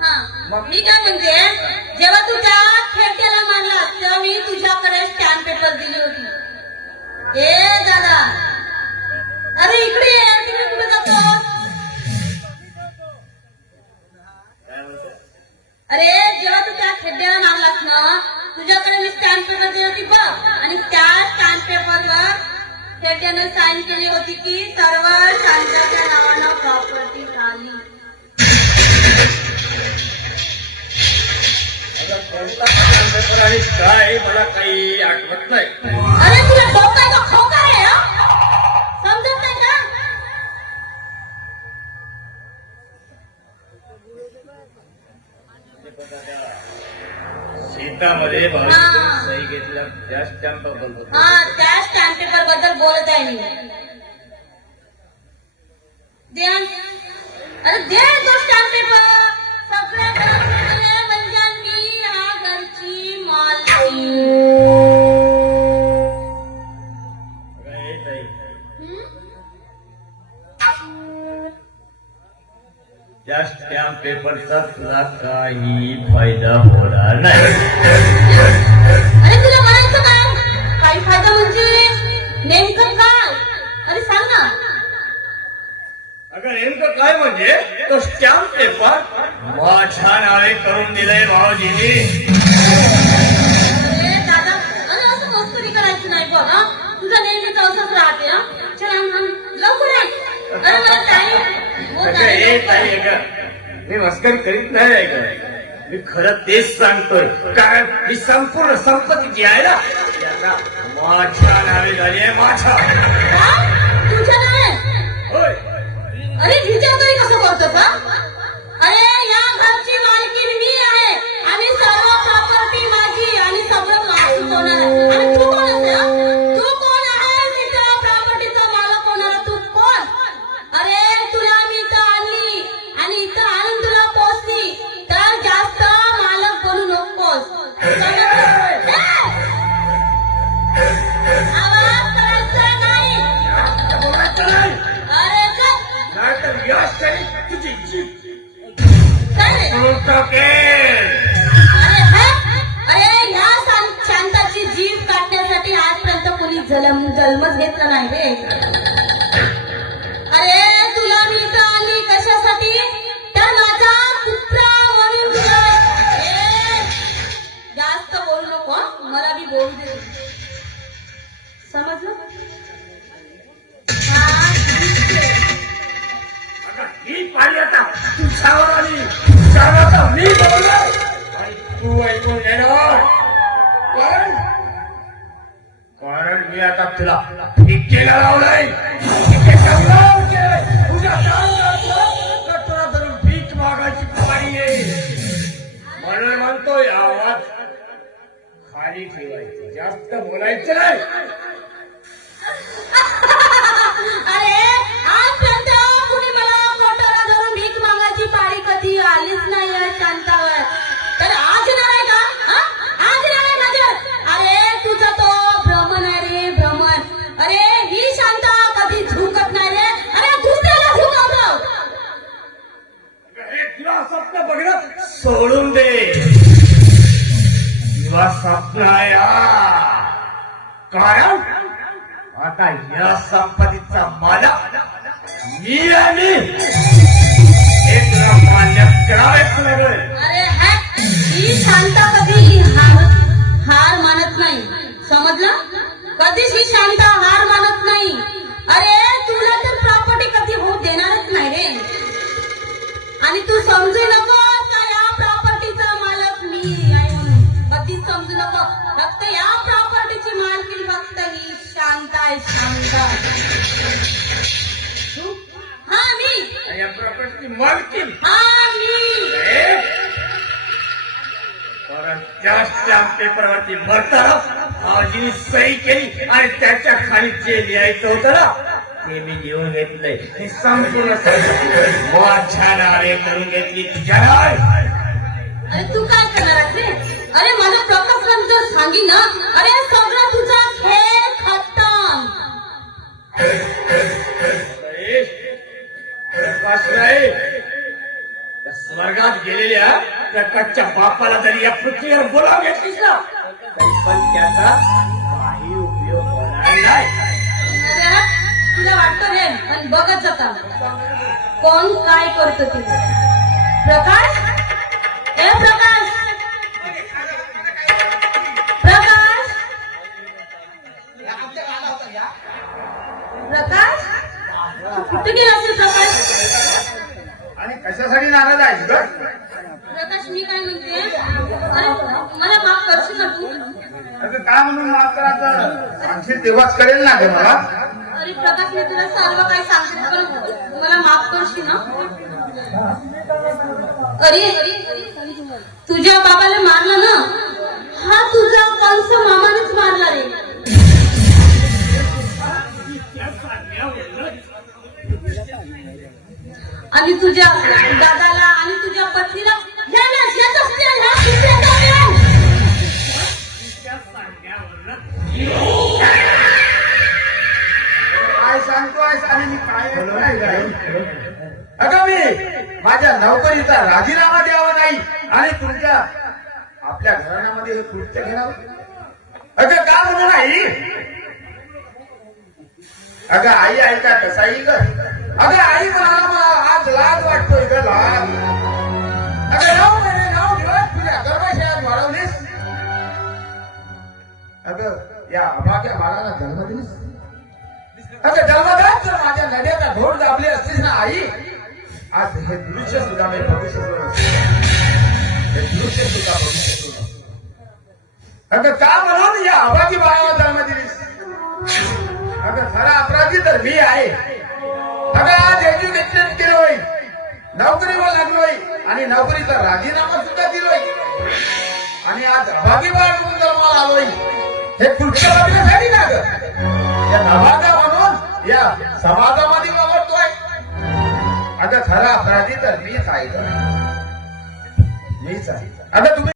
हा मी काय म्हणते, जेव्हा तू त्या खेळत्याला मारलास तेव्हा मी तुझ्याकडे स्टॅम्प पेपर दिली होती. ए दादा, अरे इकडे ये, तुम्ही कुठे जातो? अरे जेव्हा तू त्या खेड्याला मारलास ना, तुझ्याकडे मी स्टॅम्प पेपर दिली होती बघ, आणि त्या स्टॅम्प पेपरवर खेड्याने साईन केली होती की सर्व शांताच्या नावानं प्रॉपर्टी झाली. आणि काय मला काही आठवत नाही. अरे तुला डोका का खोका आहे? समजत नाही का? शेतामध्ये भाऊजीने सही घेतल्या त्या स्टॅम्प बद्दल. हा, त्या स्टॅम्प पेपर बद्दल बोलत आहे मी. दे, अरे दे तो स्टॅम्प पेपर. सगळ्या घरामध्ये म्हणजे मी या घरची मालकी. त्या स्टॅम्प पेपरचा तुला काही फायदा होणार नाही. अरे तुला म्हणायचं काय? काही फायदा म्हणजे नेमकं काय? अरे सांग ना. अगं नेमकं काय म्हणजे तो स्टॅम्प पेपर माझ्या नावे करून दिलंय भाऊजींनी. अरे दादा, अरे असं मस्करी करायची नाही बघ. हा, तुझा नेहमीच असंच राहते. हा, चल लवकर ये. अरे मला टाइम मी मस्करी करीत नाही का? मी खरं तेच सांगतोय, कारण ही संपूर्ण संपत्ती जी आहे ना त्याचा माझ्या नावे झाली आहे. माझ्या तुझ्या नावे? होय. अरे विचारतोय कसं करतो का? अरे या घरची मालकी मी आहे आणि सर्व प्रॉपर्टी माझी आणि सगळं मालकी होणार आहे. आणि तू कोण आहे? तू कोण आहे? तिच्या प्रॉपर्टीचा मालक होणारा तू कोण? अरे तुला मी इथं आणली आणि इथं आणून तुला पोचली, तर जास्त मालक बोलू नकोस. आवाज करायचा नाही. अरे चल. तुझी जीभ काय रे? अरे ह्या शांताची जीव काढण्यासाठी आजपर्यंत कोणी जन्मच घेतला नाही रे. अरे तुला मी इथं आणली कशासाठी? तर माझा कुत्रा म्हणून तुला. जास्त बोलू नको, मला बी बोलू दे. समजलं? हा, ठीक आहे. ही पाहिली आता तुझ्यावर आली. आता मी बोललो आणि तू ऐकून येणार. कारण मी आता तुला ठिकेला लावलंय. तुझ्या तर तुला धरून भीक मागायची पाळी आहे. म्हणून म्हणतोय आवाज खाली ठेवायची, जास्त बोलायचं नाही. अरे आजपर्यंत कुणी मला पोटाला धरून भीक मागायची पाळी कधी आलीच नाही या शांतावर. तर आज नाही का? हा? आज नाही नजर. अरे तुझा तो भ्रमण आहे रे, भ्रमण. अरे ही शांता कधी झुकत नाही रे. अरे दुसऱ्याला झुकवतो. तुला स्वप्न बघणं सोडून दे. तुला स्वप्न आहे कारण आता या संपत्तीचा मालक मी आणि हे तुला मान्य करावेच लागेल. अरे ही शांता कधी हार मानत नाही. समजलं? कधीच ही शांता हार मानत नाही. अरे तुला तर प्रॉपर्टी कधी होऊ देणारच नाही रे. आणि तू समजू नको का या प्रॉपर्टीचा मालक मी आहे म्हणून. कधीच समजू नको. फक्त या प्रॉपर्टीची मालकी फक्त ही शांत आहे. शांत. हा मी. या प्रॉपर्टी मालकी हा मी. कारण त्या स्टॅम्प पेपरवरती भरताना आजीने सही केली आणि त्याच्या खाली जे लिहायचं होतं ना ते मी लिहून घेतलंय. हे संपूर्ण माझ्या नावे करून घेतली. तुझ्या नावे. अरे तू काय करणार आहेस रे? अरे माझा प्रकाश जर सांगी ना, अरे सगळं तुझा खेळ खतम. प्रकाश नाही, स्वर्गात गेलेल्या त्या कच्च्या बापाला जरी या पृथ्वीवर बोलावून घेतलीस ना तरी पण त्याचा काही उपयोग होणार नाही. अरे, तुला वाटतं रे पण बघत जाता कोण काय करतो ते. प्रकाश, ए प्रकाश, प्रकाश, प्रकाश, कुठे गेला असेल प्रकाश? आणि कशासाठी नाराज आहेस ग? प्रकाश, मी काय म्हणते, अरे मला माफ करशील का तू? अगं काय म्हणून माफ करायचं सांगशील तेव्हाच कळेल ना ग मला. अरे प्रकाश, मी तुला सर्व काही सांगते पण मला माफ करशील ना? अरे तुझ्या बाबाला मारलं ना, हा तुझा कंस मामानेच मारला रे. आणि तुझ्या दादाला आणि तुझ्या पत्नीला यालाच येत असते ना दुसऱ्या जागेवर. काय सांगतोय आणि मी काय अगं मी माझ्या नोकरीचा राजीनामा द्यावा नाही आणि तुमच्या आपल्या घराण्यामध्ये हे कृत्य घेणार. अगं का म्हणून आई? अगं आई ऐका कसाही ग. अगं आई मला आज लाज वाटतोय ग, लाज. अगं 9 महिने 9 दिवस तुझ्या गर्भाशयात वाढवलीस. अगं या अभाग्या बाळाला जन्म दिलीस. अगं जन्मदात जर माझ्या नद्याचा ढोल दाबले असतीस ना आई, आज हे दृश्य सुद्धा मी बघू शकलो नसतो. हे दृश्य सुद्धा बघू शकलो नसतो. अगं का म्हणून या अभागी बाळाला जन्म दिलीस? अगं खरा अपराधी तर मी आहे. अगं आज एज्युकेशन केलोय, नोकरीवर लागलोय आणि नोकरीचा राजीनामा सुद्धा दिलोय आणि आज अभागी बाळ म्हणून जन्माला आलोय. हे कृत्य बघण्यासाठी ना ग? या अभागा म्हणून या समाजामध्ये वावरतोय. अगं खरा अपराधी तर मीच आहे, मीच आहे. अगं तुम्ही